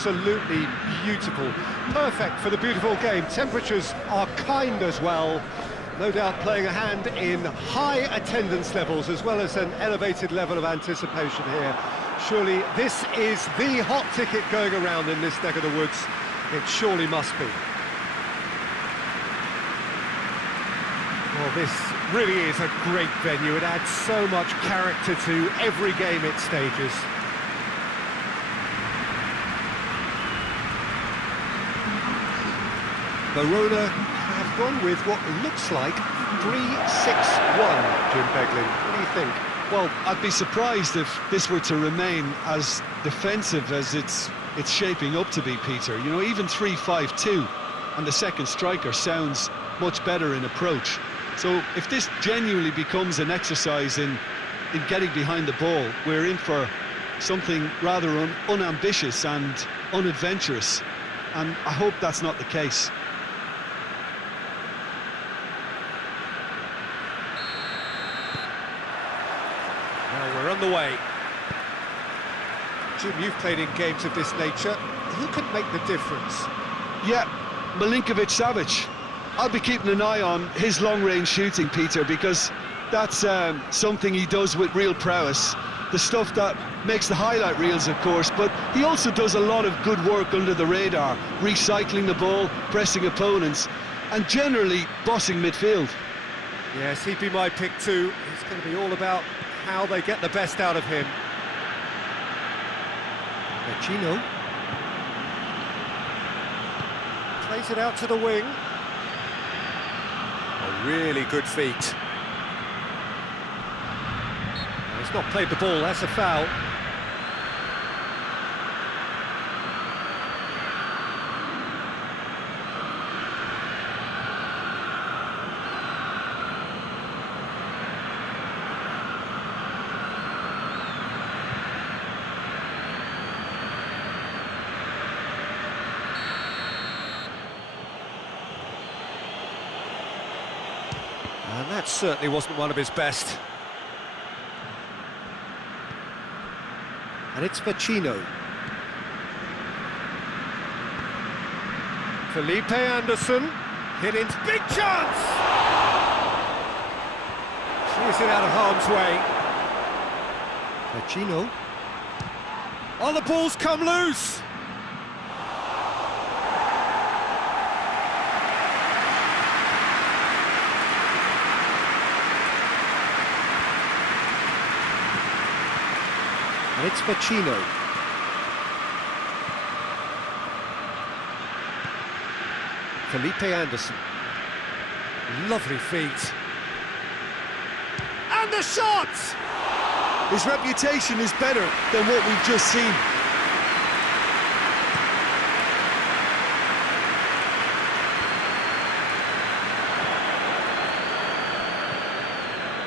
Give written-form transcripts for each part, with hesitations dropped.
absolutely beautiful. Perfect for the beautiful game. Temperatures are kind as well. No doubt playing a hand in high attendance levels as well as an elevated level of anticipation here. Surely this is the hot ticket going around in this neck of the woods. It surely must be. Well, this really is a great venue. It adds so much character to every game it stages. Verona have gone with what looks like 3-6-1, Jim Beglin. What do you think? Well, I'd be surprised if this were to remain as defensive as it's shaping up to be, Peter. You know, even 3-5-2 and the second striker sounds much better in approach. So if this genuinely becomes an exercise in getting behind the ball, we're in for something rather unambitious and unadventurous. And I hope that's not the case. Well, we're on the way. Jim, you've played in games of this nature. Who can make the difference? Yeah, Milinkovic-Savic. I'll be keeping an eye on his long-range shooting, Peter, because that's something he does with real prowess. The stuff that makes the highlight reels, of course, but he also does a lot of good work under the radar, recycling the ball, pressing opponents, and generally bossing midfield. Yes, he'd be my pick too. It's going to be all about how they get the best out of him. Vecino plays it out to the wing. A really good feet. He's not played the ball, that's a foul. And that certainly wasn't one of his best. And it's Vecino. Felipe Anderson. Hit into big chance! Clears it out of harm's way. Vecino. Oh, the ball's come loose! And it's Vecino. Felipe Anderson. Lovely feet. And the shot! His reputation is better than what we've just seen.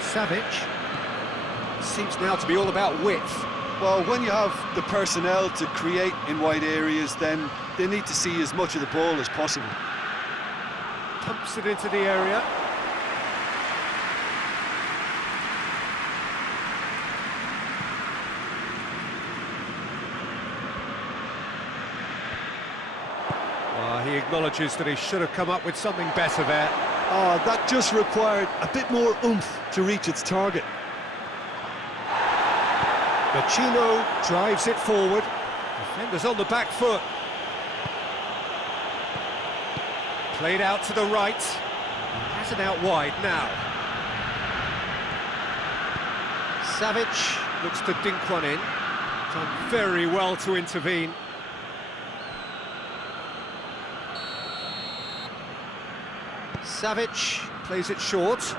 Savic. Seems now to be all about width. Well, when you have the personnel to create in wide areas, then they need to see as much of the ball as possible. Pumps it into the area. He acknowledges that he should have come up with something better there. Oh, that just required a bit more oomph to reach its target. Vecino drives it forward. Defenders on the back foot. Played out to the right. Has it out wide now. Savic looks to dink one in. Done very well to intervene. Savic plays it short.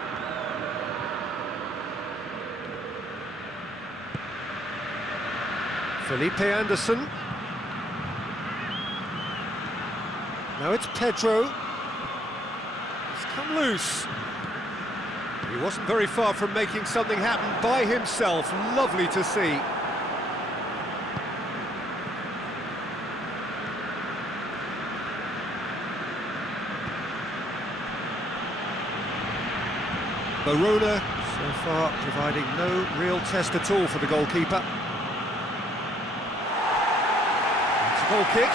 Felipe Anderson. Now it's Pedro. He's come loose. He wasn't very far from making something happen by himself. Lovely to see. Verona, so far, providing no real test at all for the goalkeeper. Goal kick.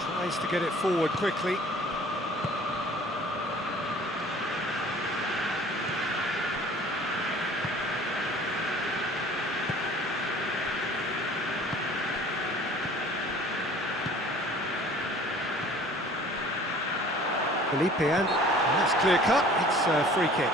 Tries to get it forward quickly. Felipe, and that's clear cut. It's a free kick.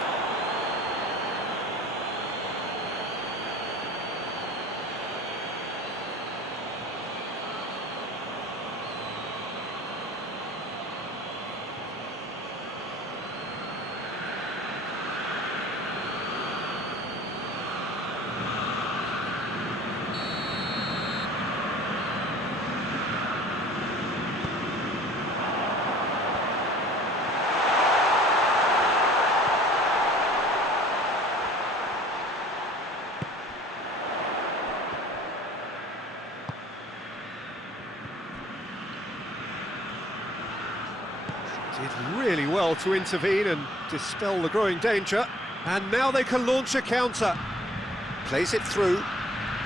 Did really well to intervene and dispel the growing danger. And now they can launch a counter. Plays it through.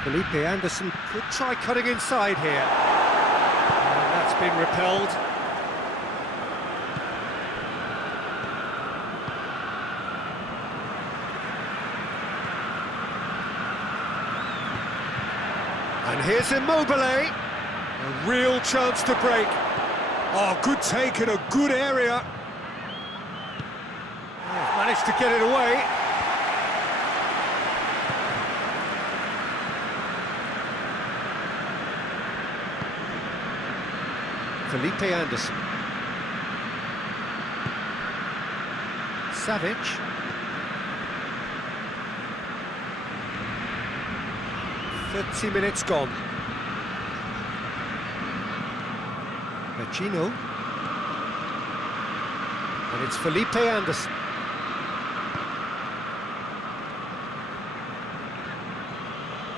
Felipe Anderson could try cutting inside here. And that's been repelled. And here's Immobile. A real chance to break. Oh, good take in a good area. Oh, managed to get it away. Felipe Anderson. Savic. "30 minutes gone. Vecino. And it's Felipe Anderson.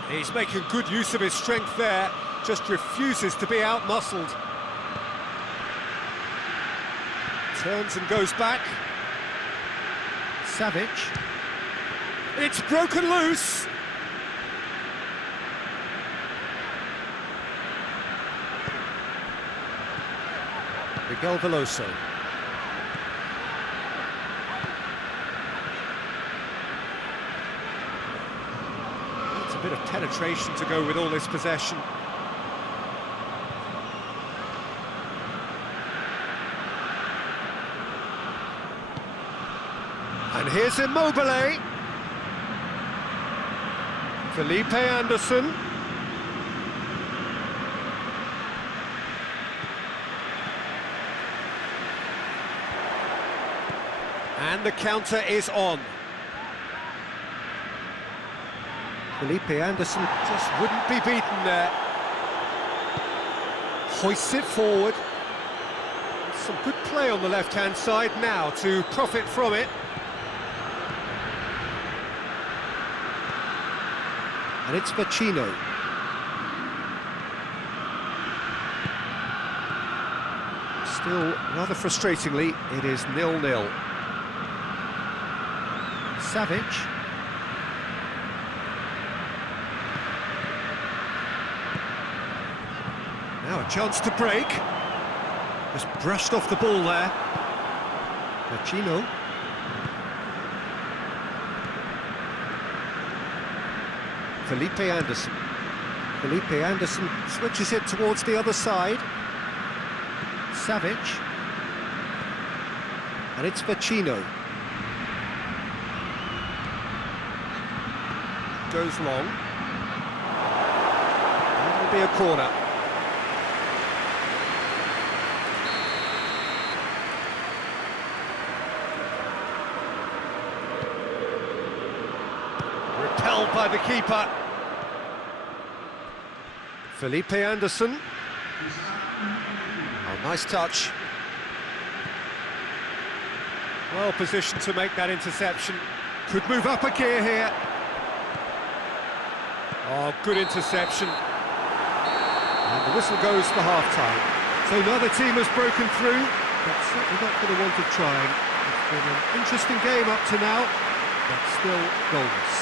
He's making good use of his strength there, just refuses to be out-muscled. Turns and goes back. Savic. It's broken loose! Miguel Veloso. It's a bit of penetration to go with all this possession. And here's Immobile. Felipe Anderson. And the counter is on. Felipe Anderson just wouldn't be beaten there. Hoists it forward. Some good play on the left-hand side now to profit from it. And it's Vecino. Still, rather frustratingly, it is 0-0. Savic. Now a chance to break. Just brushed off the ball there. Vecino. Felipe Anderson. Felipe Anderson switches it towards the other side. Savic. And it's Vecino. Goes long. That'll be a corner. Repelled by the keeper. Felipe Anderson. Oh, nice touch. Well positioned to make that interception. Could move up a gear here. Oh, good interception. And the whistle goes for half-time. So neither team has broken through, but certainly not for the want of trying. It's been an interesting game up to now. but still goalless.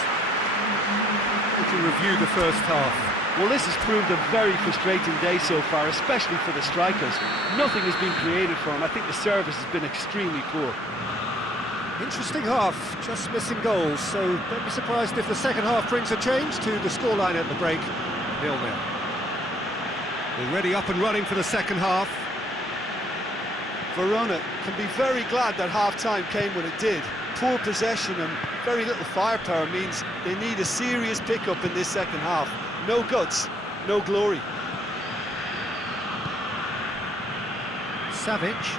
To review the first half. Well, this has proved a very frustrating day so far, especially for the strikers. Nothing has been created for them. I think the service has been extremely poor. Interesting half, just missing goals, so don't be surprised if the second half brings a change to the scoreline at the break. 0-0. Already up and running for the second half. Verona can be very glad that half-time came when it did. Poor possession and very little firepower means they need a serious pickup in this second half. No guts, no glory. Savic.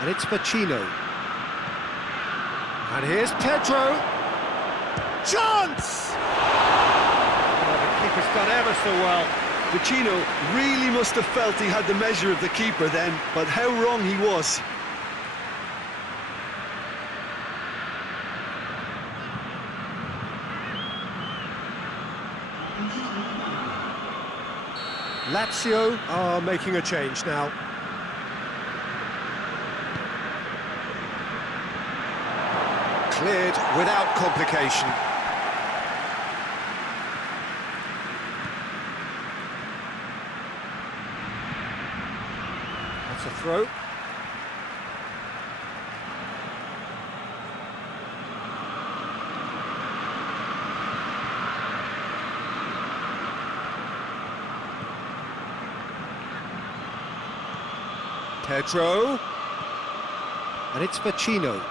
And it's Pacino. And here's Pedro. Chance! Oh, the keeper's done ever so well. Pacino really must have felt he had the measure of the keeper then, but how wrong he was. Lazio are making a change now. Cleared without complication. That's a throw. Pedro. And it's Pacino.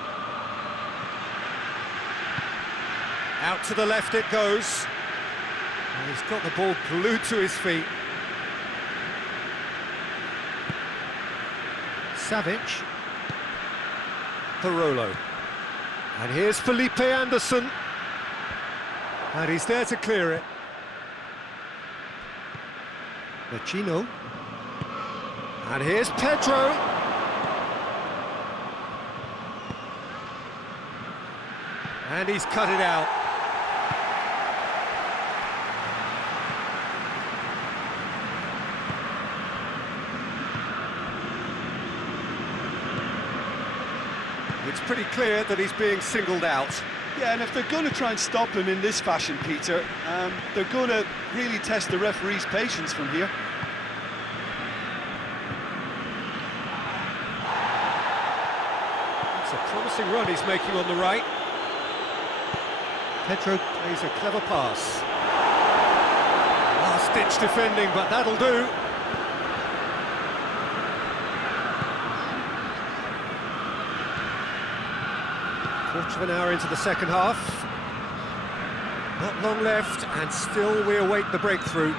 Out to the left it goes. And he's got the ball glued to his feet. Savic. Verona. And here's Felipe Anderson. And he's there to clear it. Pacino. And here's Pedro. And he's cut it out. It's pretty clear that he's being singled out. Yeah, and if they're going to try and stop him in this fashion, Peter, they're going to really test the referee's patience from here. It's a promising run he's making on the right. Pedro plays a clever pass. Last-ditch defending, but that'll do. Quarter of an hour into the second half. Not long left, and still we await the breakthrough.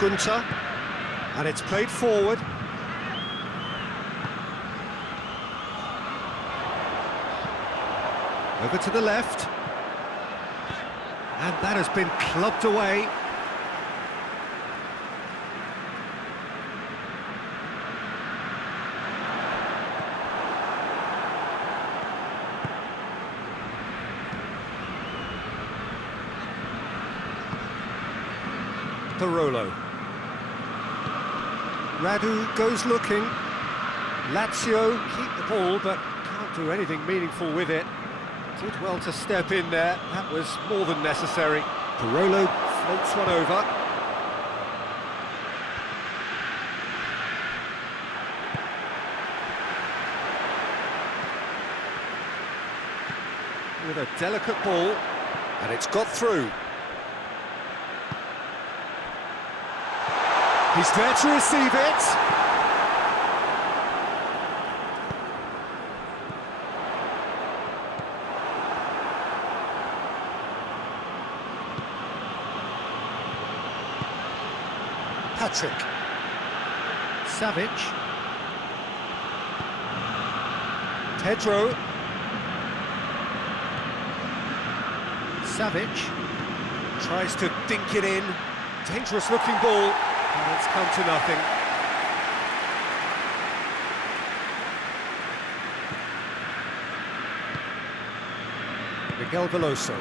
Gunter, and it's played forward. Over to the left. And that has been clubbed away. Parolo. Radu goes looking. Lazio keep the ball, but can't do anything meaningful with it. Did well to step in there. That was more than necessary. Parolo floats one over. With a delicate ball, and it's got through. He's there to receive it. Patrick. Savic. Pedro. Savic tries to dink it in. Dangerous looking ball. And it's come to nothing. Miguel Veloso.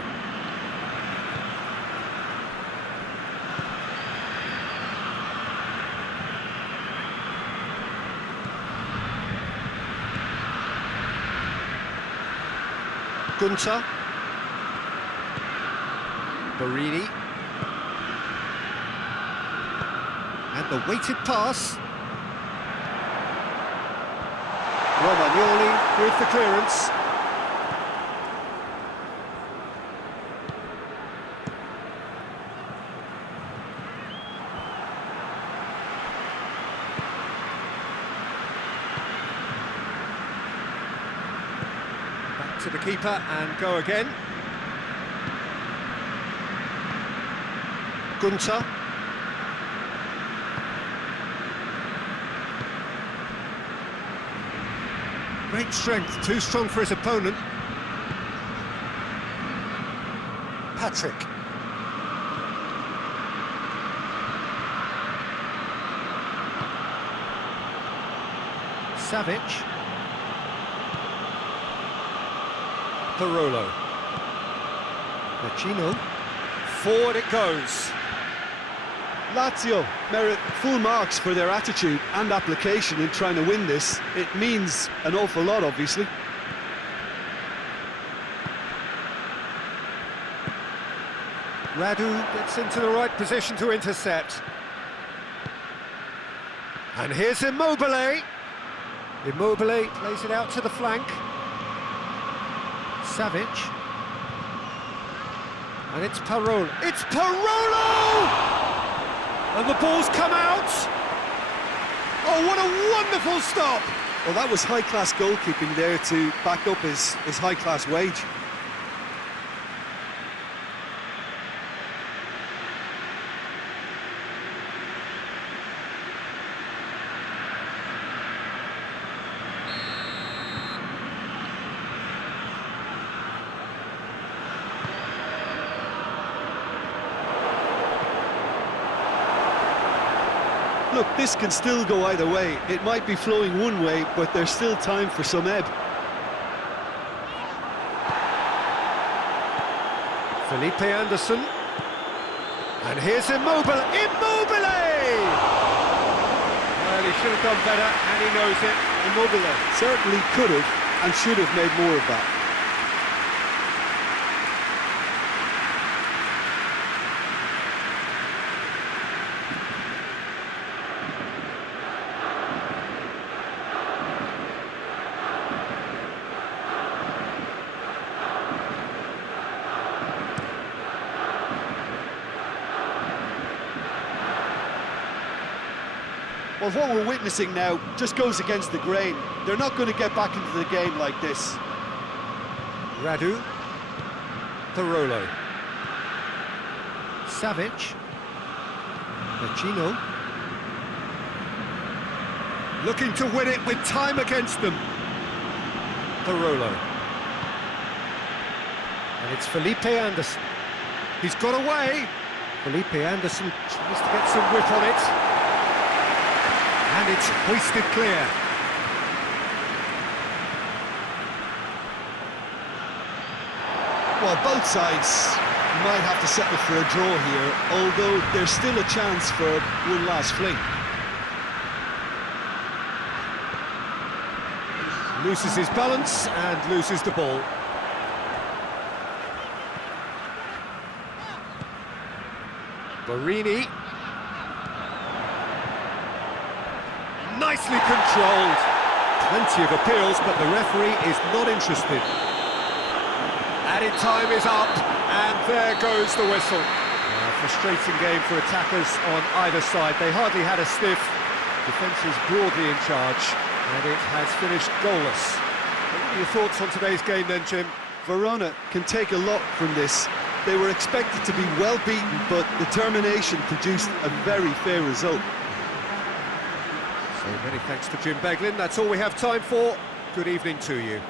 Gunter. Barini. And the weighted pass. Romagnoli with the clearance. Back to the keeper and go again. Gunter. Great strength, too strong for his opponent. Patrick. Savic. Parolo. Vecino. Forward it goes. Lazio merit full marks for their attitude and application in trying to win this. It means an awful lot, obviously. Radu gets into the right position to intercept. And here's Immobile. Immobile plays it out to the flank. Savic. And it's Parolo. It's Parolo! And the ball's come out. Oh, what a wonderful stop! Well, that was high-class goalkeeping there to back up his high-class wage. Look, this can still go either way. It might be flowing one way, but there's still time for some ebb. Felipe Anderson. And here's Immobile. Immobile! Well, he should have done better, and he knows it. Immobile. Certainly could have and should have made more of that. Well, what we're witnessing now just goes against the grain. They're not going to get back into the game like this. Radu. Parolo. Savic. Vecino. Looking to win it with time against them. Parolo. And it's Felipe Anderson. He's got away. Felipe Anderson tries to get some whip on it. And it's hoisted clear. Well, both sides might have to settle for a draw here, although there's still a chance for one last fling. Loses his balance and loses the ball. Barini. Nicely controlled. Plenty of appeals, but the referee is not interested. Added time is up, and there goes the whistle. Frustrating game for attackers on either side. They hardly had a sniff. Defence is broadly in charge, and it has finished goalless. What are your thoughts on today's game then, Jim? Verona can take a lot from this. They were expected to be well beaten, but determination produced a very fair result. So many thanks to Jim Beglin. That's all we have time for. Good evening to you.